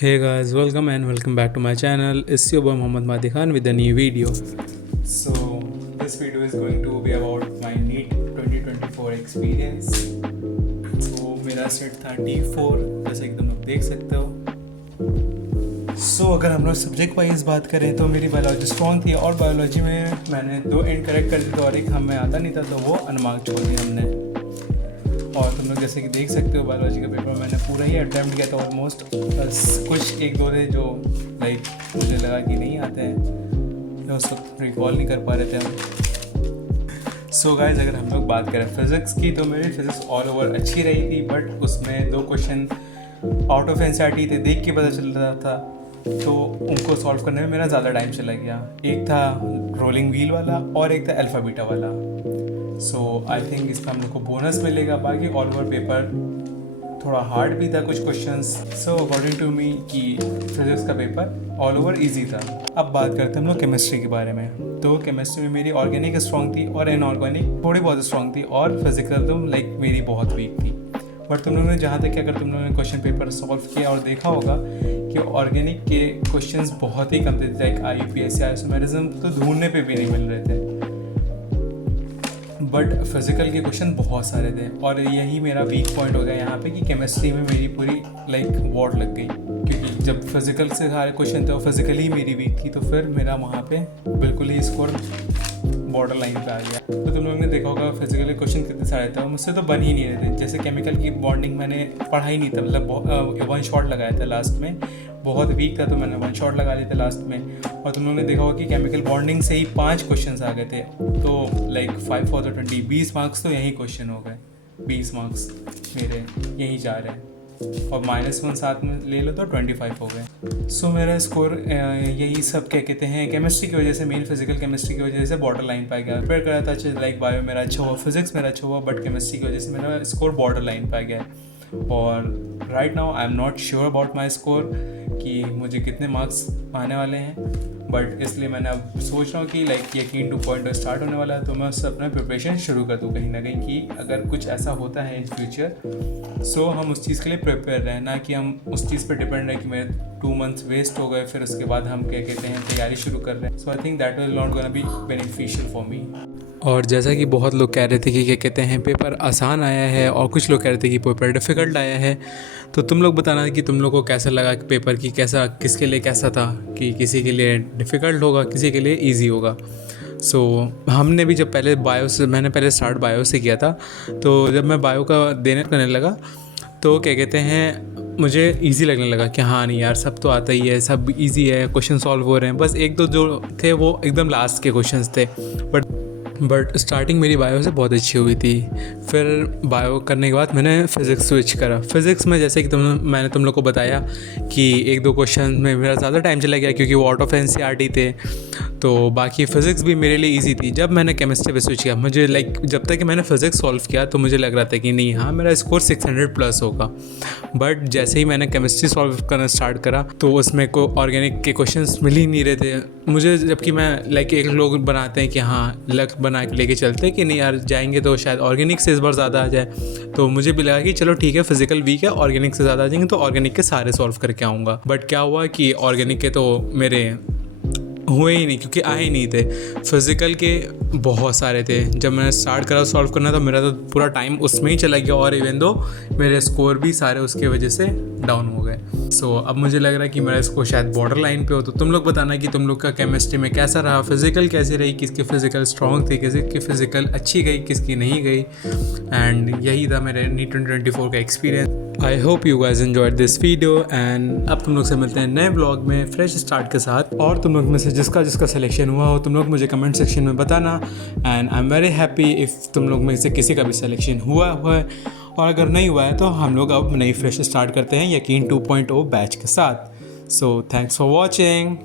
Hey guys, welcome back to my channel. It's your boy Mohammad Mahdi Khan with a new video. So this video is going to be about my NEET 2024 experience. So मेरा set था D4 जैसे कि तुम लोग देख सकते हो. So अगर हम लोग सब्जेक्ट वाइज बात करें तो मेरी बायोलॉजी स्ट्रॉन्ग थी और बायोलॉजी में मैंने 2 एंड करेक्ट कर दी थी और एक हमें आता नहीं था तो वो अनमार्क छोड़ दिया हमने. और तुम लोग जैसे कि देख सकते हो बायोलॉजी का पेपर मैंने पूरा ही अटैम्प्ट किया था ऑलमोस्ट. बस कुछ एक दो थे जो लाइक मुझे लगा कि नहीं आते हैं तो उसको रिकॉल नहीं कर पा रहे थे हम. सो गाइस अगर हम लोग बात करें फिज़िक्स की तो मेरी फिज़िक्स ऑल ओवर अच्छी रही थी बट उसमें 2 क्वेश्चन आउट ऑफ एनसीईआरटी थे, देख के पता चल रहा था तो उनको सॉल्व करने में मेरा ज़्यादा टाइम चला गया. एक था रोलिंग व्हील वाला और एक था अल्फ़ा बीटा वाला. सो आई थिंक इसका हम लोग को बोनस मिलेगा. बाकी ऑल ओवर पेपर थोड़ा हार्ड भी था कुछ questions. So according to me कि फिजिक्स का पेपर ऑल ओवर इजी था. अब बात करते हैं हम लोग केमिस्ट्री के बारे में. तो केमिस्ट्री में मेरी ऑर्गेनिक स्ट्रॉन्ग थी और इनऑर्गेनिक थोड़ी बहुत स्ट्रॉन्ग थी और फिजिकल तो लाइक मेरी बहुत वीक थी. बट तुम लोगों ने जहाँ तक कि अगर तुम लोगों ने क्वेश्चन पेपर सॉल्व किया और देखा होगा कि ऑर्गेनिक के क्वेश्चंस बहुत ही कम थे. लाइक IUPAC आइसोमेरिज्म तो ढूंढने पे भी नहीं मिल रहे थे बट फिज़िकल के क्वेश्चन बहुत सारे थे और यही मेरा वीक पॉइंट हो गया यहाँ पे कि केमिस्ट्री में मेरी पूरी लाइक वॉट लग गई क्योंकि जब फिज़िकल से सारे क्वेश्चन थे और फिज़िकली मेरी वीक थी तो फिर मेरा वहाँ पे बिल्कुल ही स्कोर बॉर्डर लाइन पे आ गया. तो तुम लोगों ने देखा होगा फिजिकल क्वेश्चन कितने सारे थे और मुझसे तो बन ही नहीं रहे थे. जैसे केमिकल की बॉन्डिंग मैंने पढ़ा ही नहीं था, मतलब 1 शॉट लगाया था लास्ट में. बहुत वीक था तो मैंने 1 शॉट लगा दिया था लास्ट में. और तुम लोगों ने देखा होगा कि केमिकल बॉन्डिंग से ही 5 क्वेश्चन आ गए थे. तो लाइक 5 for the 20 20 मार्क्स तो यही क्वेश्चन हो गए. 20 मार्क्स मेरे यहीं जा रहे हैं और -1 साथ में ले लो तो 25 हो गए. सो मेरा स्कोर यही सब क्या कहते हैं केमिस्ट्री की वजह से, मेन फिजिकल केमिस्ट्री की वजह से बॉर्डर लाइन पे आ गया. प्रिपेयर करा था अच्छा लाइक बायो मेरा अच्छा हुआ, फिजिक्स मेरा अच्छा हुआ बट केमिस्ट्री की वजह से मेरा स्कोर बॉर्डर लाइन पे आ गया. और right now I am not sure about my score कि मुझे कितने मार्क्स आने वाले हैं. बट इसलिए मैंने अब सोच रहा हूँ कि लाइक यकीन 2.0 स्टार्ट होने वाला है तो मैं उससे अपना प्रिपरेशन शुरू कर दूँ कहीं ना कहीं कि अगर कुछ ऐसा होता है इन फ्यूचर सो हम उस चीज़ के लिए प्रिपेयर रहें, ना कि हम उस चीज़ पर डिपेंड रहे कि मेरे 2 मंथ्स वेस्ट हो गए फिर उसके बाद हम क्या कहते हैं तैयारी शुरू कर रहे हैं. So I think that will not gonna be beneficial for me. और जैसा कि बहुत लोग कह रहे थे कि क्या कहते हैं पेपर आसान आया है और कुछ लोग कह रहे थे कि पेपर डिफ़िकल्ट आया है. तो तुम लोग बताना कि तुम लोग को कैसा लगा कि पेपर की कैसा किसके लिए कैसा था, कि किसी के लिए डिफ़िकल्ट होगा किसी के लिए इजी होगा. सो हमने भी जब पहले मैंने पहले स्टार्ट बायो से किया था तो जब मैं बायो का देने करने लगा तो क्या कहते हैं मुझे इजी लगने लगा कि हाँ नहीं यार सब तो आता ही है, सब इजी है, क्वेश्चन सॉल्व हो रहे हैं. बस 1-2 जो थे वो एकदम लास्ट के क्वेश्चंस थे बट स्टार्टिंग मेरी बायो से बहुत अच्छी हुई थी. फिर बायो करने के बाद मैंने फ़िज़िक्स स्विच करा. फ़िज़िक्स में जैसे कि मैंने तुम लोग को बताया कि 1-2 क्वेश्चन में मेरा ज़्यादा टाइम चला गया क्योंकि वो आउट ऑफ एनसीईआरटी थे. तो बाकी फ़िज़िक्स भी मेरे लिए इजी थी. जब मैंने केमिस्ट्री पे स्विच किया मुझे लाइक जब तक कि मैंने फ़िज़िक्स सॉल्व किया तो मुझे लग रहा था कि नहीं हाँ मेरा स्कोर 600+ होगा. बट जैसे ही मैंने केमिस्ट्री सॉल्व करना स्टार्ट करा तो उसमें को ऑर्गेनिक के क्वेश्चंस मिल ही नहीं रहे थे मुझे. जबकि मैं लाइक एक लोग बनाते हैं कि हाँ लक बना के लेके चलते हैं कि नहीं यार जाएंगे तो शायद ऑर्गेनिक से इस बार ज़्यादा आ जाए. तो मुझे भी लगा कि चलो ठीक है फिजिकल वीक है ऑर्गेनिक से ज़्यादा आ जाएंगे तो ऑर्गेनिक के सारे सॉल्व करके आऊँगा. बट क्या हुआ कि ऑर्गेनिक के तो मेरे हुए ही नहीं क्योंकि आए ही नहीं थे. फिज़िकल के बहुत सारे थे. जब मैंने स्टार्ट करा सॉल्व करना तो मेरा तो पूरा टाइम उसमें ही चला गया और इवन दो मेरे स्कोर भी सारे उसके वजह से डाउन हो गए. सो अब मुझे लग रहा है कि मेरा स्कोर शायद बॉर्डर लाइन पे हो. तो तुम लोग बताना कि तुम लोग का केमिस्ट्री में कैसा रहा, फिज़िकल कैसी रही, किसकी फ़िज़िकल स्ट्रॉन्ग थी, किसी की फ़िज़िकल अच्छी गई किसकी नहीं गई. एंड यही था मेरे NEET 2024 का experience. I hope you guys enjoyed this video and अब तुम लोग से मिलते हैं नए ब्लॉग में फ्रेश स्टार्ट के साथ. और तुम लोग में से जिसका सिलेक्शन हुआ हो तुम लोग मुझे कमेंट सेक्शन में बताना. And I am very happy if तुम लोग में से किसी का भी सिलेक्शन हुआ है और अगर नहीं हुआ है तो हम लोग अब नई फ्रेश स्टार्ट करते हैं यकीन 2.0 बैच के साथ. So thanks for watching.